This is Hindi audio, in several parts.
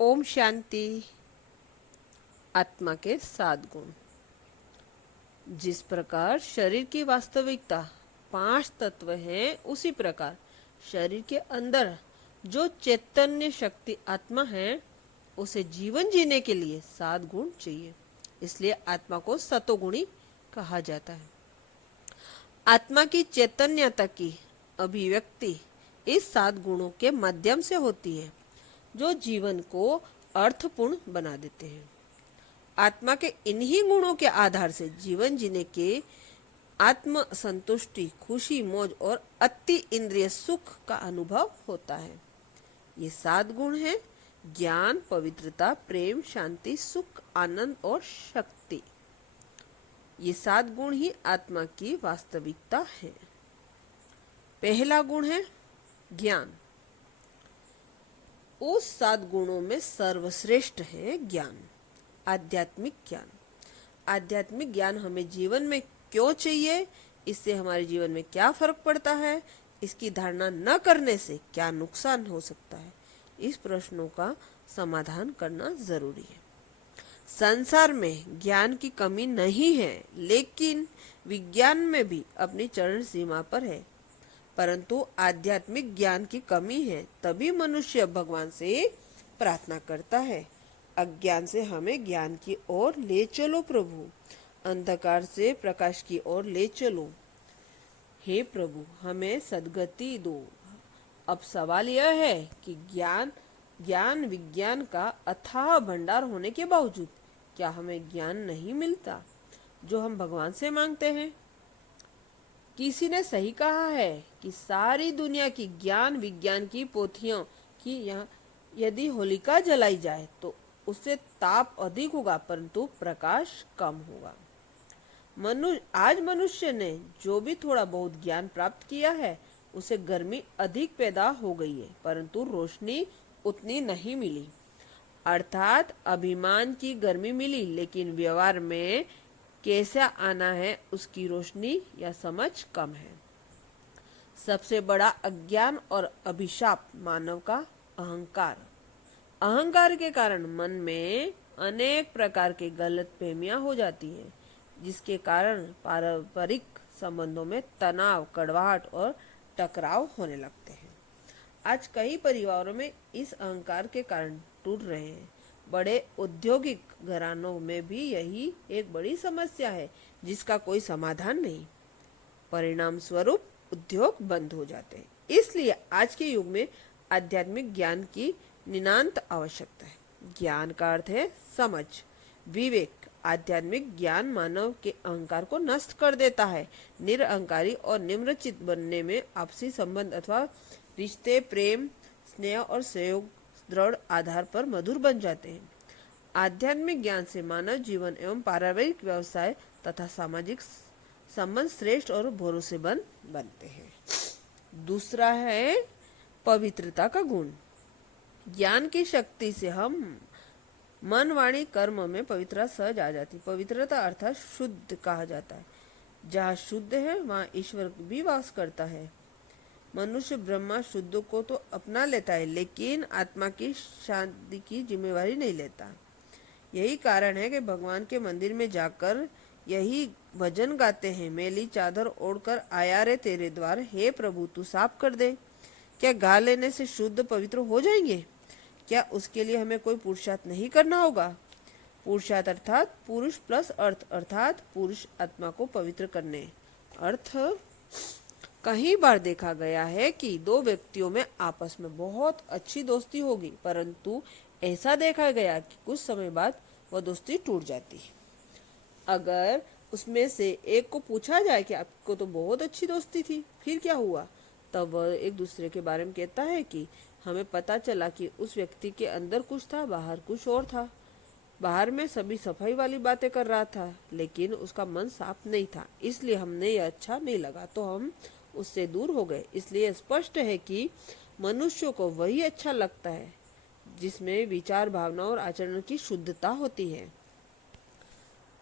ओम शांति। आत्मा के 7 गुण। जिस प्रकार शरीर की वास्तविकता 5 तत्व हैं, उसी प्रकार शरीर के अंदर जो चैतन्य शक्ति आत्मा है, उसे जीवन जीने के लिए 7 गुण चाहिए। इसलिए आत्मा को सतोगुणी कहा जाता है। आत्मा की चैतन्यता की अभिव्यक्ति इस 7 गुणों के माध्यम से होती है, जो जीवन को अर्थपूर्ण बना देते हैं। आत्मा के इन्हीं गुणों के आधार से जीवन जीने के आत्म संतुष्टि, खुशी, मौज और अति इंद्रिय सुख का अनुभव होता है। ये 7 गुण हैं: ज्ञान, पवित्रता, प्रेम, शांति, सुख, आनंद और शक्ति। ये 7 गुण ही आत्मा की वास्तविकता है। पहला गुण है ज्ञान। उस 7 गुणों में सर्वश्रेष्ठ है ज्ञान, आध्यात्मिक ज्ञान। आध्यात्मिक ज्ञान हमें जीवन में क्यों चाहिए, इससे हमारे जीवन में क्या फर्क पड़ता है, इसकी धारणा न करने से क्या नुकसान हो सकता है, इस प्रश्नों का समाधान करना जरूरी है। संसार में ज्ञान की कमी नहीं है, लेकिन विज्ञान में भी अपनी चरण सीमा पर है। परंतु आध्यात्मिक ज्ञान की कमी है, तभी मनुष्य भगवान से प्रार्थना करता है, अज्ञान से हमें ज्ञान की ओर ले चलो प्रभु, अंधकार से प्रकाश की ओर ले चलो। हे प्रभु, हमें सद्गति दो। अब सवाल यह है कि ज्ञान विज्ञान का अथाह भंडार होने के बावजूद क्या हमें ज्ञान नहीं मिलता जो हम भगवान से मांगते हैं? किसी ने सही कहा है कि सारी दुनिया की ज्ञान विज्ञान की पोथियों की यदि होलिका जलाई जाए तो उससे ताप अधिक होगा, परंतु प्रकाश कम होगा। आज मनुष्य ने जो भी थोड़ा बहुत ज्ञान प्राप्त किया है, उसे गर्मी अधिक पैदा हो गई है, परंतु रोशनी उतनी नहीं मिली। अर्थात अभिमान की गर्मी मिली, लेकिन व्यवहार में कैसा आना है उसकी रोशनी या समझ कम है। सबसे बड़ा अज्ञान और अभिशाप मानव का अहंकार। अहंकार के कारण मन में अनेक प्रकार की गलतफहमियां हो जाती हैं, जिसके कारण पारस्परिक संबंधों में तनाव, कड़वाहट और टकराव होने लगते हैं। आज कई परिवारों में इस अहंकार के कारण टूट रहे हैं। बड़े औद्योगिक घरानों में भी यही एक बड़ी समस्या है, जिसका कोई समाधान नहीं। परिणाम स्वरूप उद्योग बंद हो जाते हैं। इसलिए आज के युग में आध्यात्मिक ज्ञान की नितांत आवश्यकता है। ज्ञान का अर्थ है समझ, विवेक। आध्यात्मिक ज्ञान मानव के अहंकार को नष्ट कर देता है। निरअहंकारी और निम्रचित बनने में आपसी संबंध अथवा रिश्ते, प्रेम, स्नेह और सहयोग दृढ़ आधार पर मधुर बन जाते हैं। आध्यात्मिक ज्ञान से मानव जीवन एवं पारिवारिक व्यवसाय तथा सामाजिक संबंध श्रेष्ठ और भरोसेमंद बनते हैं। दूसरा है पवित्रता का गुण। ज्ञान की शक्ति से हम मन, वाणी, कर्म में पवित्रता सहज आ जाती। पवित्रता अर्थात शुद्ध कहा जाता है। जहाँ शुद्ध है वहाँ ईश्वर भी वास करता है। मनुष्य ब्रह्मा शुद्ध को तो अपना लेता है, लेकिन आत्मा की शांति की जिम्मेवारी नहीं लेता। यही कारण है कि भगवान के मंदिर में जाकर यही भजन गाते हैं, मैली चादर ओढ़कर आया रे तेरे द्वार, हे प्रभु तू साफ कर दे। क्या गा लेने से शुद्ध पवित्र हो जाएंगे? क्या उसके लिए हमें कोई पुरुषार्थ नहीं करना होगा? पुरुषार्थ अर्थात पुरुष प्लस अर्थ, अर्थात पुरुष आत्मा को पवित्र करने। अर्थ कई बार देखा गया है कि 2 व्यक्तियों में आपस में बहुत अच्छी दोस्ती होगी, परंतु ऐसा देखा गया कि कुछ समय बाद वह दोस्ती टूट जाती है। अगर उसमें से एक को पूछा जाए कि आपको तो बहुत अच्छी दोस्ती थी, फिर क्या हुआ, तब वह एक दूसरे के बारे में कहता है कि हमें पता चला कि उस व्यक्ति के अंदर कुछ था, बाहर कुछ और था। बाहर में सभी सफाई वाली बातें कर रहा था, लेकिन उसका मन साफ नहीं था, इसलिए हमने यह अच्छा नहीं लगा तो हम उससे दूर हो गए। इसलिए स्पष्ट है कि मनुष्य को वही अच्छा लगता है जिसमें विचार, भावना और आचरण की शुद्धता होती है।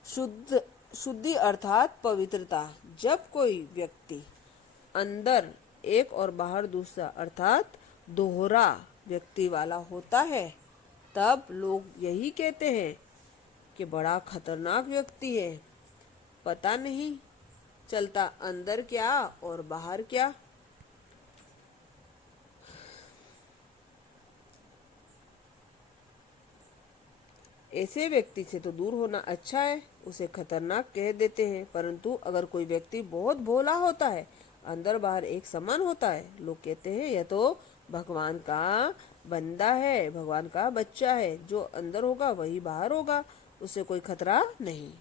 शुद्धि अर्थात पवित्रता। जब कोई व्यक्ति अंदर एक और बाहर दूसरा अर्थात दोहरा व्यक्ति वाला होता है, तब लोग यही कहते हैं कि बड़ा खतरनाक व्यक्ति है, पता नहीं चलता अंदर क्या और बाहर क्या। ऐसे व्यक्ति से तो दूर होना अच्छा है, उसे खतरनाक कह देते हैं। परंतु अगर कोई व्यक्ति बहुत भोला होता है, अंदर बाहर एक समान होता है, लोग कहते हैं यह तो भगवान का बंदा है, भगवान का बच्चा है, जो अंदर होगा वही बाहर होगा, उसे कोई खतरा नहीं।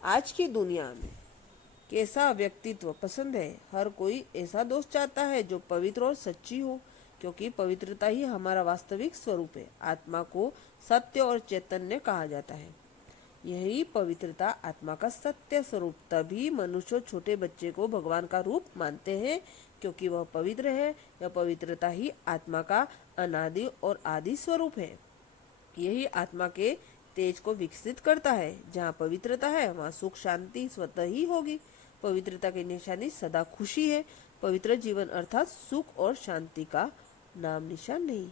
आज की दुनिया में कैसा व्यक्तित्व पसंद है? हर कोई ऐसा दोस्त चाहता है जो पवित्र और सच्ची हो, क्योंकि पवित्रता ही हमारा वास्तविक स्वरूप है। आत्मा को सत्य और चैतन्य कहा जाता है। यही पवित्रता आत्मा का सत्य स्वरूप। तभी मनुष्य छोटे बच्चे को भगवान का रूप मानते हैं, क्योंकि वह पवित्र है। यह पवित्रता ही आत्मा का अनादि और आदि स्वरूप है। यही आत्मा के तेज को विकसित करता है। जहाँ पवित्रता है वहाँ सुख शांति स्वतः ही होगी। पवित्रता की निशानी सदा खुशी है। पवित्र जीवन अर्थात सुख और शांति का नाम निशान नहीं।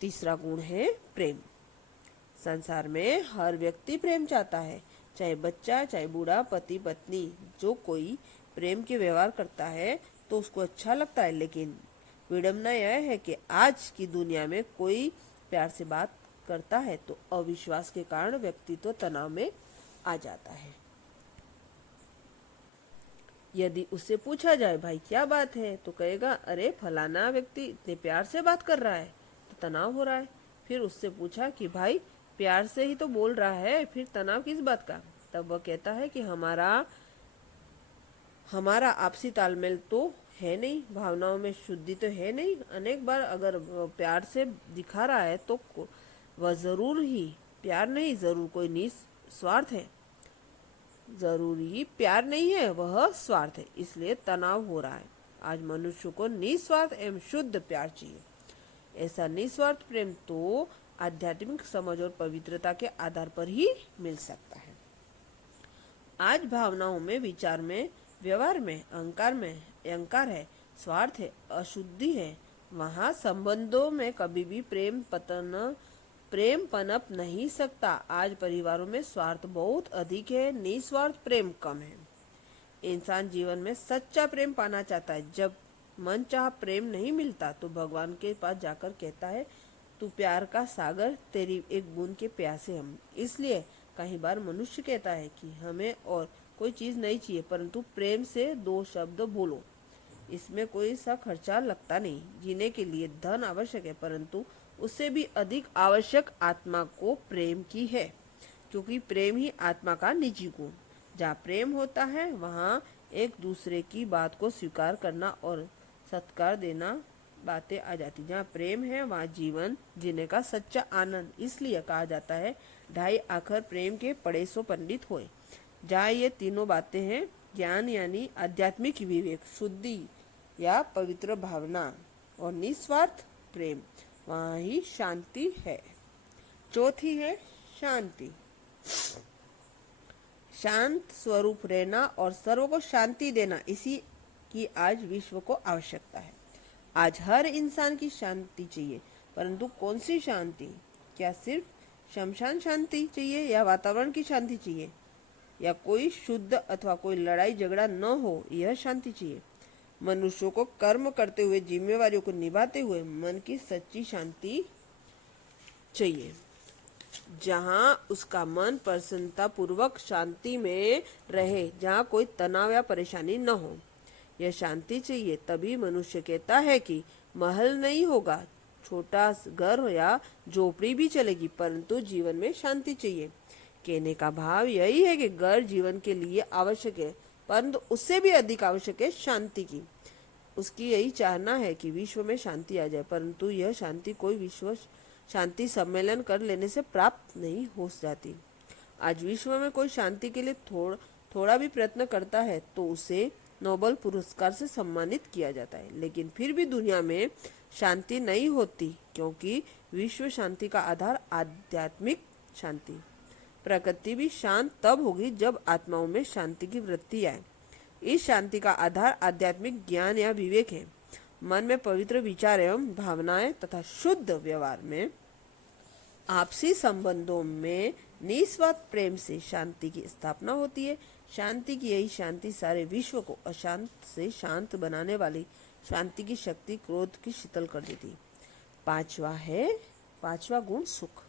तीसरा गुण है प्रेम। संसार में हर व्यक्ति प्रेम चाहता है, चाहे बच्चा, चाहे बूढ़ा, पति पत्नी। जो कोई प्रेम के व्यवहार करता है तो उसको अच्छा लगता है, लेकिन विडंबना यह है कि आज की दुनिया में कोई प्यार से बात करता है तो अविश्वास के कारण व्यक्ति तो तनाव में आ जाता है। यदि उससे पूछा जाए भाई क्या बात है, तो कहेगा अरे फलाना व्यक्ति इतने प्यार से बात कर रहा है तो तनाव हो रहा है। फिर उससे पूछा कि भाई प्यार से ही तो बोल रहा है, फिर तनाव किस बात का? तब वह कहता है कि हमारा आपसी तालमेल तो है नहीं, भावनाओं में शुद्धि तो है नहीं। अनेक बार अगर प्यार से दिखा रहा है तो वह जरूर ही प्यार नहीं, जरूर कोई निस्वार्थ है। जरूरी प्यार नहीं है, वह स्वार्थ है, इसलिए तनाव हो रहा है। आज मनुष्य को निस्वार्थ एवं शुद्ध प्यार चाहिए। ऐसा निस्वार्थ प्रेम तो आध्यात्मिक समझ और पवित्रता के आधार पर ही मिल सकता है। आज भावनाओं में, विचार में, व्यवहार में अहंकार है, स्वार्थ है, अशुद्धि है। वहाँ संबंधों में कभी भी प्रेम पनप नहीं सकता। आज परिवारों में स्वार्थ बहुत अधिक है, निस्वार्थ प्रेम कम है। इंसान जीवन में सच्चा प्रेम पाना चाहता है। जब मन चाह प्रेम नहीं मिलता तो भगवान के पास जाकर कहता है तू प्यार का सागर, तेरी एक बूंद के प्यासे हम। इसलिए कई बार मनुष्य कहता है कि हमें और कोई चीज नहीं चाहिए, परंतु प्रेम से 2 शब्द बोलो। इसमें कोई सा खर्चा लगता नहीं। जीने के लिए धन आवश्यक है, परंतु उससे भी अधिक आवश्यक आत्मा को प्रेम की है, क्योंकि प्रेम ही आत्मा का निजी गुण। जहाँ प्रेम होता है वहाँ एक दूसरे की बात को स्वीकार करना और सत्कार देना बातें आ जाती। जहाँ प्रेम है वहाँ जीवन जीने का सच्चा आनंद। इसलिए कहा जाता है 2.5 आखर प्रेम के पढ़े सो पंडित होए। जहाँ ये तीनों बातें हैं, ज्ञान यानी आध्यात्मिक विवेक, शुद्धि या पवित्र भावना और निस्वार्थ प्रेम, वहाँ ही शांति है। चौथी है शांति। शांत स्वरूप रहना और सर्व को शांति देना, इसी की आज विश्व को आवश्यकता है। आज हर इंसान की शांति चाहिए, परंतु कौन सी शांति? क्या सिर्फ शमशान शांति चाहिए, या वातावरण की शांति चाहिए, या कोई शुद्ध अथवा कोई लड़ाई झगड़ा न हो, यह शांति चाहिए? मनुष्यों को कर्म करते हुए, जिम्मेवारियों को निभाते हुए मन की सच्ची शांति चाहिए, जहाँ उसका मन प्रसन्नता पूर्वक शांति में रहे, जहाँ कोई तनाव या परेशानी न हो। यह शांति चाहिए। तभी मनुष्य कहता है कि महल नहीं होगा, छोटा घर या झोपड़ी भी चलेगी, परंतु जीवन में शांति चाहिए। कहने का भाव यही है कि घर जीवन के लिए आवश्यक है, परंतु उससे भी अधिक आवश्यक है शांति की। उसकी यही चाहना है कि विश्व में शांति आ जाए, परंतु यह शांति कोई विश्व शांति सम्मेलन कर लेने से प्राप्त नहीं हो जाती। आज विश्व में कोई शांति के लिए थोड़ा भी प्रयत्न करता है तो उसे नोबेल पुरस्कार से सम्मानित किया जाता है, लेकिन फिर भी दुनिया में शांति नहीं होती, क्योंकि विश्व शांति का आधार आध्यात्मिक शांति। प्रकृति भी शांत तब होगी जब आत्माओं में शांति की वृत्ति आए। इस शांति का आधार आध्यात्मिक ज्ञान या विवेक है। मन में पवित्र विचार एवं भावनाएं तथा शुद्ध व्यवहार में आपसी संबंधों में निस्वार्थ प्रेम से शांति की स्थापना होती है। शांति की यही शांति सारे विश्व को अशांत से शांत बनाने वाली शांति की शक्ति क्रोध की शीतल कर देती। पांचवा गुण सुख।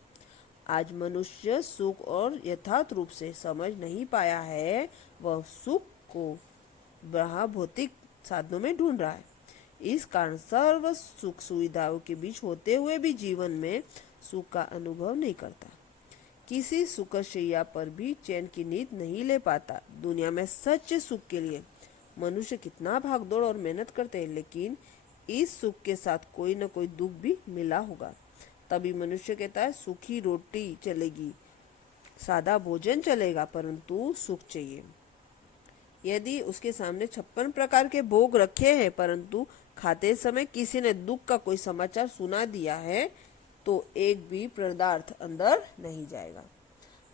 आज मनुष्य सुख और यथार्थ रूप से समझ नहीं पाया है। वह सुख को बाह्य भौतिक साधनों में ढूंढ रहा है। इस कारण सर्व सुख सुविधाओं के बीच होते हुए भी जीवन में सुख का अनुभव नहीं करता। किसी सुखशैया पर भी चैन की नींद नहीं ले पाता। दुनिया में सच्चे सुख के लिए मनुष्य कितना भागदौड़ और मेहनत करते हैं, लेकिन इस सुख के साथ कोई न कोई दुख भी मिला होगा। तभी मनुष्य कहता है सूखी रोटी चलेगी, सादा भोजन चलेगा, परंतु सुख चाहिए। यदि उसके सामने 56 प्रकार के भोग रखे हैं, परंतु खाते समय किसी ने दुख का कोई समाचार सुना दिया है, तो एक भी पदार्थ अंदर नहीं जाएगा।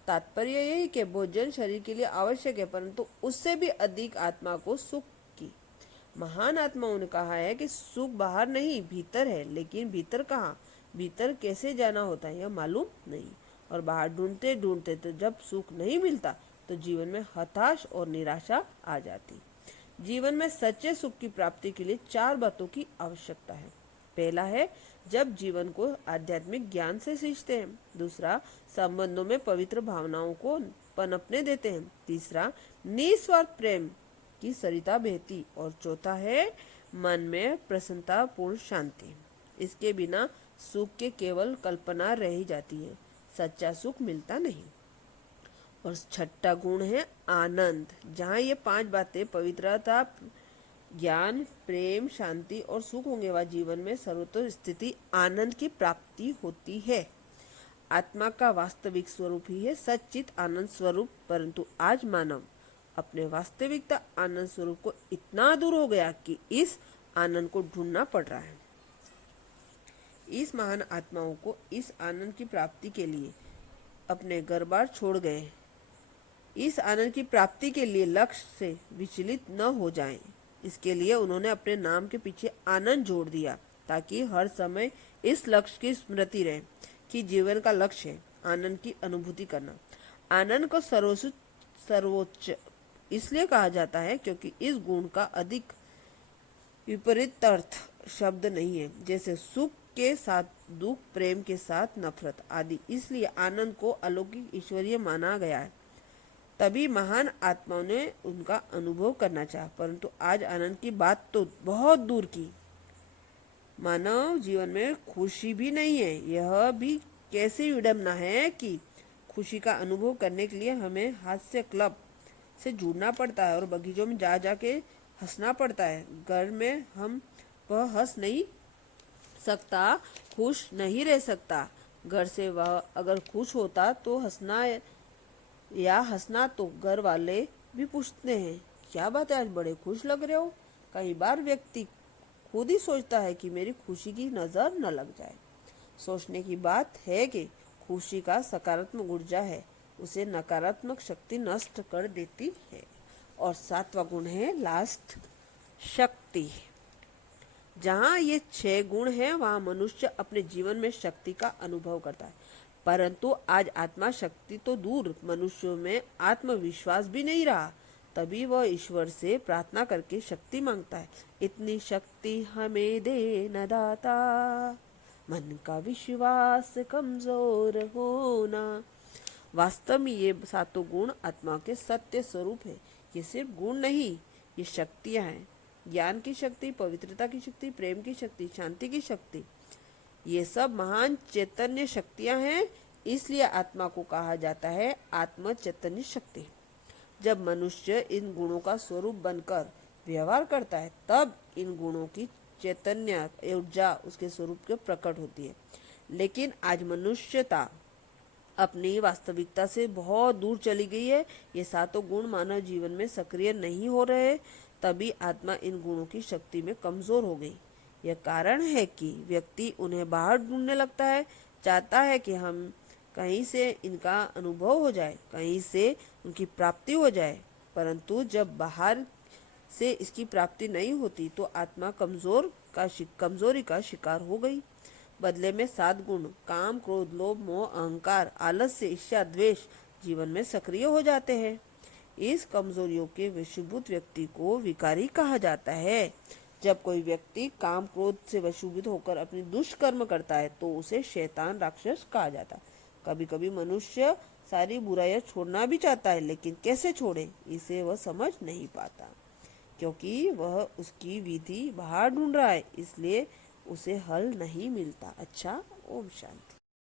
तात्पर्य यही कि भोजन शरीर के लिए आवश्यक है, परंतु उससे भी अधिक आत्मा को सुख की। महान आत्माओं ने कहा है कि सुख बाहर नहीं भीतर है, लेकिन भीतर कहाँ, भीतर कैसे जाना होता है यह मालूम नहीं। और बाहर ढूंढते ढूंढते तो जब सुख नहीं मिलता तो जीवन में हताश और निराशा आ जाती। जीवन में सच्चे सुख की प्राप्ति के लिए 4 बातों की आवश्यकता है। पहला है जब जीवन को आध्यात्मिक ज्ञान से सींचते हैं। दूसरा, संबंधों में पवित्र भावनाओं को पनपने देते हैं। तीसरा, निस्वार्थ प्रेम की सरिता बहती। और चौथा है मन में प्रसन्नता पूर्ण शांति। इसके बिना सुख के केवल कल्पना रह जाती है, सच्चा सुख मिलता नहीं। और छठा गुण है आनंद। जहाँ ये 5 बातें पवित्रता, ज्ञान, प्रेम, शांति और सुख होंगे, वह जीवन में सर्वोत्तम स्थिति आनंद की प्राप्ति होती है। आत्मा का वास्तविक स्वरूप ही है सच्चित आनंद स्वरूप, परंतु आज मानव अपने वास्तविकता आनंद स्वरूप को इतना दूर हो गया कि इस आनंद को ढूंढना पड़ रहा है। इस महान आत्माओं को इस आनंद की प्राप्ति के लिए अपने घर-बार छोड़ गए। इस आनंद की प्राप्ति के लिए लक्ष्य से विचलित न हो जाएं। इसके लिए उन्होंने अपने नाम के पीछे आनंद जोड़ दिया, ताकि हर समय इस लक्ष्य की स्मृति रहे कि जीवन का लक्ष्य है आनंद की अनुभूति करना। आनंद को सर्वोच्च इसलिए कहा जाता है क्योंकि इस गुण का अधिक विपरीत अर्थ शब्द नहीं है, जैसे सुख के साथ दुख, प्रेम के साथ नफरत आदि। इसलिए आनंद को अलौकिक ईश्वरीय माना गया है। तभी महान आत्माओं ने उनका अनुभव करना चाहा, परंतु आज आनंद की बात तो बहुत दूर की। मानव जीवन में खुशी भी नहीं है। यह भी कैसी विडंबना है कि खुशी का अनुभव करने के लिए हमें हास्य क्लब से जुड़ना पड़ता है और बगीचों में जा जाके हंसना पड़ता है। घर में हम वह हंस नहीं सकता, खुश नहीं रह सकता। घर से वह अगर खुश होता तो हंसना तो घर वाले भी पूछते हैं, क्या बात है आज बड़े खुश लग रहे हो। कई बार व्यक्ति खुद ही सोचता है कि मेरी खुशी की नजर न लग जाए। सोचने की बात है कि खुशी का सकारात्मक ऊर्जा है, उसे नकारात्मक शक्ति नष्ट कर देती है। और 7वां गुण है लास्ट, शक्ति। जहाँ ये 6 गुण हैं, वहाँ मनुष्य अपने जीवन में शक्ति का अनुभव करता है। परंतु आज आत्मा शक्ति तो दूर, मनुष्यों में आत्मविश्वास भी नहीं रहा। तभी वह ईश्वर से प्रार्थना करके शक्ति मांगता है। इतनी शक्ति हमें दे न दाता, मन का विश्वास कमजोर होना। वास्तव में ये 7 गुण आत्मा के सत्य स्वरूप है। ये सिर्फ गुण नहीं, ये शक्तियां हैं। ज्ञान की शक्ति, पवित्रता की शक्ति, प्रेम की शक्ति, शांति की शक्ति, ये सब महान चैतन्य शक्तियां हैं। इसलिए आत्मा को कहा जाता है आत्म चैतन्य शक्ति। जब मनुष्य इन गुणों का स्वरूप बनकर व्यवहार करता है, तब इन गुणों की चैतन्य ऊर्जा उसके स्वरूप के प्रकट होती है। लेकिन आज मनुष्यता अपनी वास्तविकता से बहुत दूर चली गई है। ये 7 गुण मानव जीवन में सक्रिय नहीं हो रहे, तभी आत्मा इन गुणों की शक्ति में कमजोर हो गई। यह कारण है कि व्यक्ति उन्हें बाहर ढूंढने लगता है, चाहता है कि हम कहीं से इनका अनुभव हो जाए, कहीं से उनकी प्राप्ति हो जाए। परंतु जब बाहर से इसकी प्राप्ति नहीं होती तो आत्मा कमजोरी का शिकार हो गई। बदले में 7 गुण काम, क्रोध, लोभ, मोह, अहंकार, आलस्य, ईर्ष्या, द्वेष जीवन में सक्रिय हो जाते हैं। इस कमजोरियों के वशीभूत व्यक्ति को विकारी कहा जाता है। जब कोई व्यक्ति काम क्रोध से वशीभूत होकर अपनी दुष्कर्म करता है तो उसे शैतान, राक्षस कहा जाता है। कभी कभी मनुष्य सारी बुराइयां छोड़ना भी चाहता है, लेकिन कैसे छोड़े इसे वह समझ नहीं पाता, क्योंकि वह उसकी विधि बाहर ढूंढ रहा है, इसलिए उसे हल नहीं मिलता। अच्छा, ओम शांति।